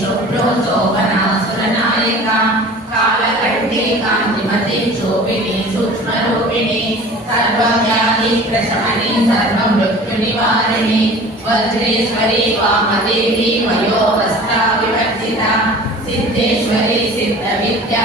शुभ्रो Shobhana सुरनायिका कालकण्ठी Kantimati शोभिनी सूक्ष्मरूपिणी सर्वव्याधि प्रशमनी सर्वमृत्युनिवारिणी Vajreshwari वामदेवी वयोवस्था विवर्जिता Siddheshwari सिद्धविद्या